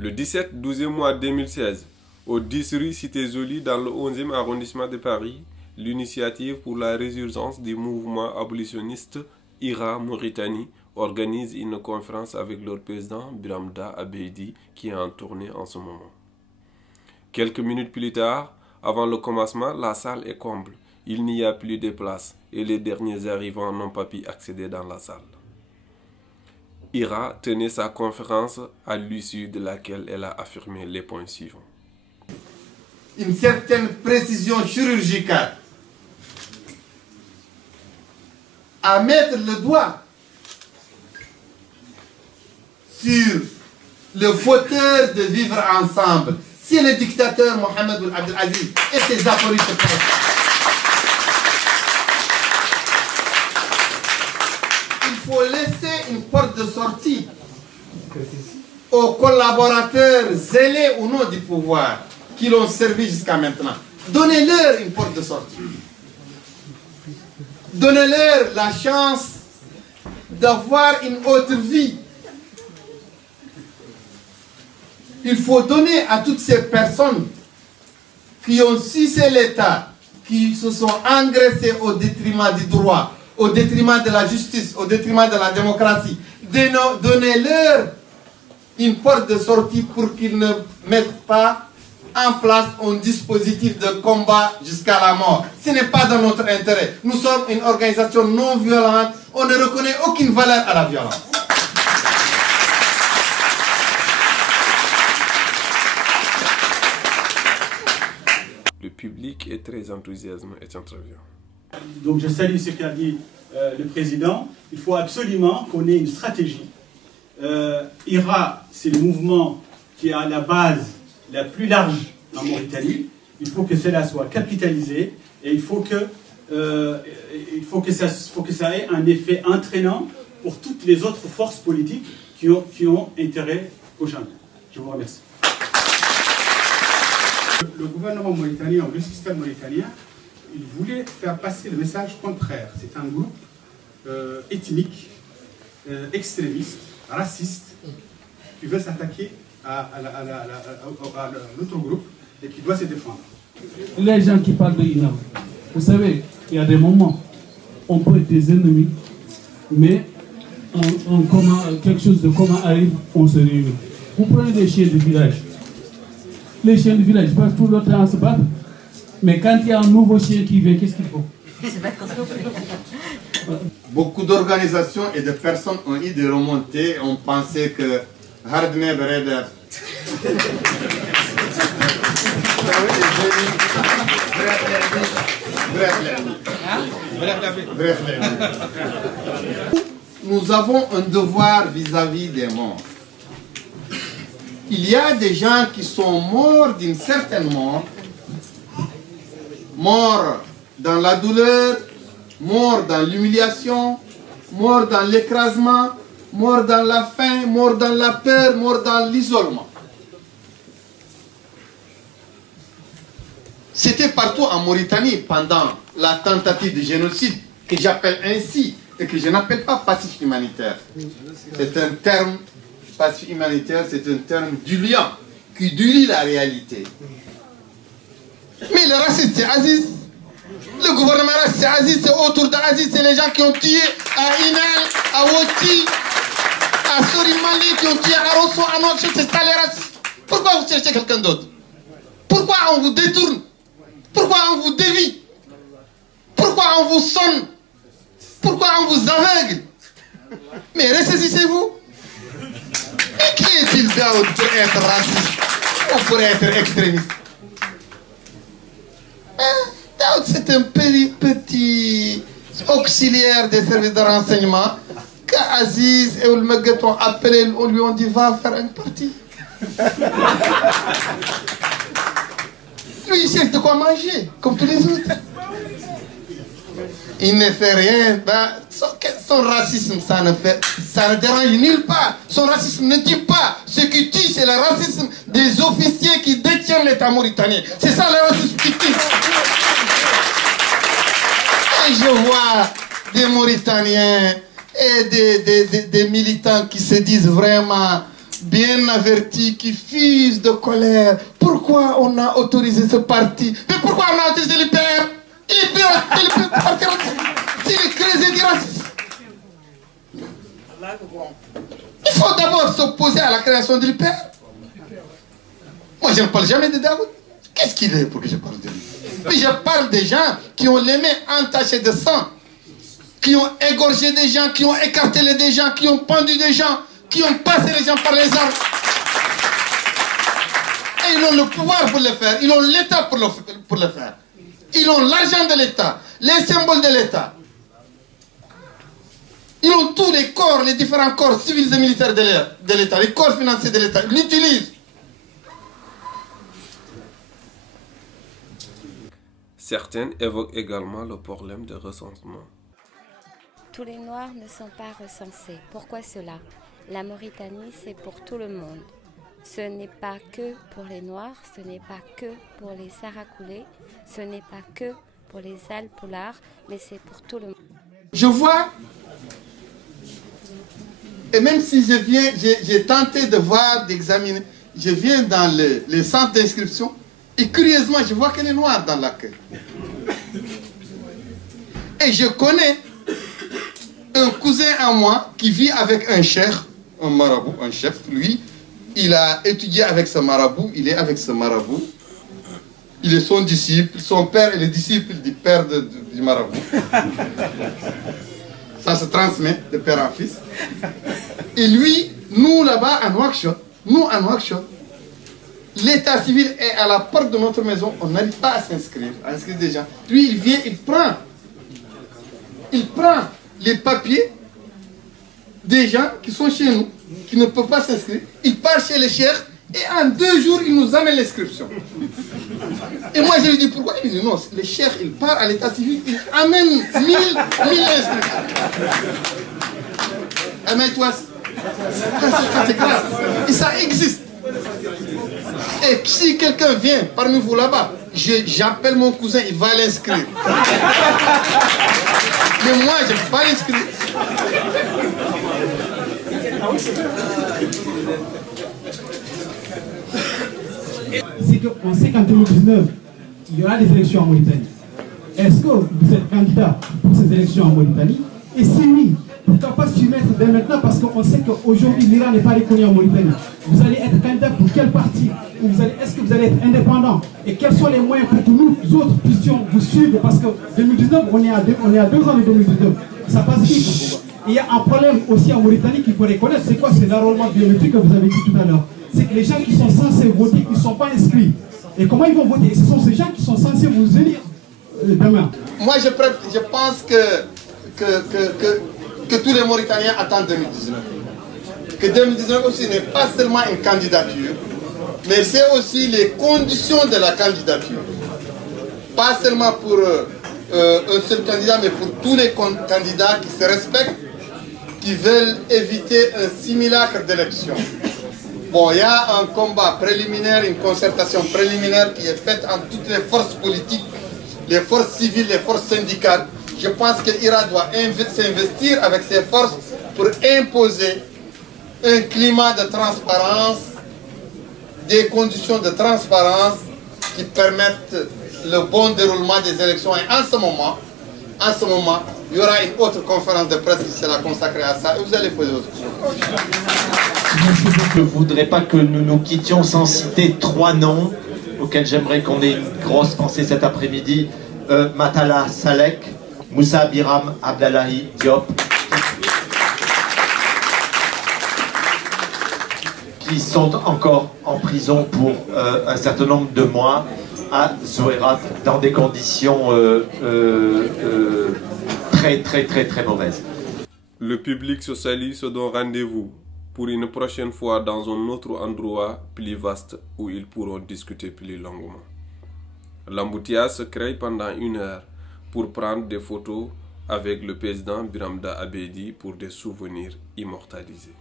Le 17-12 mois 2016, au 10 rue Cité-Jolie dans le 11e arrondissement de Paris, l'initiative pour la résurgence du mouvement abolitionniste IRA Mauritanie organise une conférence avec leur président Biramda Abedi qui est en tournée en ce moment. Quelques minutes plus tard, avant le commencement, la salle est comble. Il n'y a plus de place et les derniers arrivants n'ont pas pu accéder dans la salle. IRA tenait sa conférence à l'issue de laquelle elle a affirmé les points suivants. Une certaine précision chirurgicale à mettre le doigt sur le fauteur de vivre ensemble. C'est le dictateur Mohamed Ould Abdel Aziz et ses appareils. Il faut laisser une porte de sortie aux collaborateurs zélés ou non du pouvoir qui l'ont servi jusqu'à maintenant. Donnez-leur une porte de sortie. Donnez-leur la chance d'avoir une autre vie. Il faut donner à toutes ces personnes qui ont sucé l'État, qui se sont engraissées au détriment du droit, au détriment de la justice, au détriment de la démocratie. Donnez-leur une porte de sortie pour qu'ils ne mettent pas en place un dispositif de combat jusqu'à la mort. Ce n'est pas dans notre intérêt. Nous sommes une organisation non violente. On ne reconnaît aucune valeur à la violence. Le public est très enthousiaste et intervient. Donc je salue ce qu'a dit le président. Il faut absolument qu'on ait une stratégie. IRA, c'est le mouvement qui est à la base la plus large en Mauritanie. Il faut que cela soit capitalisé et il faut que ça ait un effet entraînant pour toutes les autres forces politiques qui ont intérêt au changement. Je vous remercie. Le gouvernement mauritanien, ou le système mauritanien, il voulait faire passer le message contraire. C'est un groupe ethnique, extrémiste, raciste, qui veut s'attaquer à l'autre groupe et qui doit se défendre. Les gens qui parlent de INAM, vous savez, il y a des moments, on peut être des ennemis, mais quelque chose de commun arrive, on se réunit. Vous prenez des chiens du village. Les chiens du village passent tout le temps à se battre, mais quand il y a un nouveau chien qui vient, qu'est-ce qu'il faut? Beaucoup d'organisations et de personnes ont eu des remontées et ont pensé que Hardne Bereder Nous avons un devoir vis-à-vis des morts. Il y a des gens qui sont morts d'une certaine mort, morts dans la douleur, morts dans l'humiliation, morts dans l'écrasement, morts dans la faim, morts dans la peur, morts dans l'isolement. C'était partout en Mauritanie pendant la tentative de génocide, que j'appelle ainsi, et que je n'appelle pas passif humanitaire. C'est un terme, passif humanitaire, c'est un terme diluant, qui dilue la réalité. Mais le raciste, c'est Aziz. Le gouvernement raciste, c'est Aziz, c'est autour d'Aziz, c'est les gens qui ont tué à Inal, à Woti, à Sorimali, qui ont tué à Rosso, à Nouakchott, c'est ça les racistes. Pourquoi vous cherchez quelqu'un d'autre? Pourquoi on vous détourne? Pourquoi on vous dévie? Pourquoi on vous sonne? Pourquoi on vous aveugle? Mais ressaisissez-vous. Mais qui est-il Daoud pour être raciste ou pour être extrémiste? Daoud, c'est un petit auxiliaire des services de renseignement qu'Aziz et Oulmeguet ont appelé, on lui ont dit va faire une partie. Lui, il cherche de quoi manger, comme tous les autres. Il ne fait rien. Ben, son racisme, ça ne dérange nulle part. Son racisme ne tue pas. Ce qui tue, c'est le racisme des officiers qui détiennent l'État mauritanien. C'est ça le racisme qui tue. Et je vois des Mauritaniens et des militants qui se disent vraiment bien avertis, qui fusent de colère. Pourquoi on a autorisé ce parti? Mais pourquoi on a autorisé l'IPR? Il est parti raciste. C'est le créé du racisme. Il faut d'abord s'opposer à la création de l'IPR. Moi, je ne parle jamais de Daoud. Qu'est-ce qu'il est pour que je parle de lui? Puis je parle des gens qui ont les mains entachées de sang, qui ont égorgé des gens, qui ont écartelé des gens, qui ont pendu des gens, qui ont passé les gens par les armes. Et ils ont le pouvoir pour le faire, ils ont l'État pour le faire. Ils ont l'argent de l'État, les symboles de l'État. Ils ont tous les corps, les différents corps civils et militaires de l'État, les corps financiers de l'État. Ils l'utilisent. Certains évoquent également le problème de recensement. Tous les Noirs ne sont pas recensés. Pourquoi cela? La Mauritanie, c'est pour tout le monde. Ce n'est pas que pour les Noirs, ce n'est pas que pour les Sarakoulés, ce n'est pas que pour les Alpulaar, mais c'est pour tout le monde. Je vois, et même si je viens, j'ai tenté de voir, d'examiner, je viens dans les centres d'inscription, et curieusement, je vois que les Noirs dans l'accueil. Et je connais un cousin à moi qui vit avec un cheikh, un marabout, un chef. Lui, il a étudié avec ce marabout, il est avec ce marabout. Il est son disciple, son père est le disciple du père du marabout. Ça se transmet de père en fils. Et lui, nous là-bas à Nouakchott, l'état civil est à la porte de notre maison, on n'arrive pas à s'inscrire, à inscrire des gens. Lui, il vient, il prend les papiers des gens qui sont chez nous, qui ne peuvent pas s'inscrire. Il part chez les cheikhs et en 2 jours, il nous amène l'inscription. Et moi, je lui dis pourquoi? Il dit non, les cheikhs, il part à l'état civil, il amène 1000 inscriptions. Amène-toi. C'est grave. Et ça existe. Et si quelqu'un vient parmi vous là-bas, j'appelle mon cousin, il va l'inscrire. Mais moi, je ne vais pas l'inscrire. C'est qu'on sait qu'en 2019, il y aura des élections en Mauritanie. Est-ce que vous êtes candidat pour ces élections en Mauritanie? Et si oui, pourquoi pas s'y mettre dès maintenant? Parce qu'on sait qu'aujourd'hui, l'Iran n'est pas reconnu en Mauritanie. Vous allez être candidat pour quel parti? Est-ce que vous allez être indépendant? Et quels sont les moyens pour que nous autres puissions vous suivre? Parce que 2019, on est à 2 ans de 2019. Ça passe vite. Et il y a un problème aussi en Mauritanie qu'il faut reconnaître. C'est quoi? C'est l'enrôlement biométrique que vous avez dit tout à l'heure. C'est que les gens qui sont censés voter, ils ne sont pas inscrits. Et comment ils vont voter? Et ce sont ces gens qui sont censés vous élire demain. Moi, je pense que tous les Mauritaniens attendent 2019. Que 2019 aussi n'est pas seulement une candidature, mais c'est aussi les conditions de la candidature. Pas seulement pour un seul candidat, mais pour tous les candidats qui se respectent, qui veulent éviter un simulacre d'élection. Bon, il y a un combat préliminaire, une concertation préliminaire qui est faite entre toutes les forces politiques, les forces civiles, les forces syndicales. Je pense que l'IRA doit s'investir avec ses forces pour imposer un climat de transparence, des conditions de transparence qui permettent le bon déroulement des élections. Et en ce moment, il y aura une autre conférence de presse qui sera consacrée à ça. Et vous allez poser votre question. Je ne voudrais pas que nous nous quittions sans citer 3 noms auxquels j'aimerais qu'on ait une grosse pensée cet après-midi. Matala Salek, Moussa Biram Abdallahi Diop, qui sont encore en prison pour un certain nombre de mois à Zouérat dans des conditions très mauvaises. Le public socialiste se donne rendez-vous pour une prochaine fois dans un autre endroit plus vaste où ils pourront discuter plus longuement. L'embouteillage se crée pendant 1 heure pour prendre des photos avec le président Biramda Abedi pour des souvenirs immortalisés.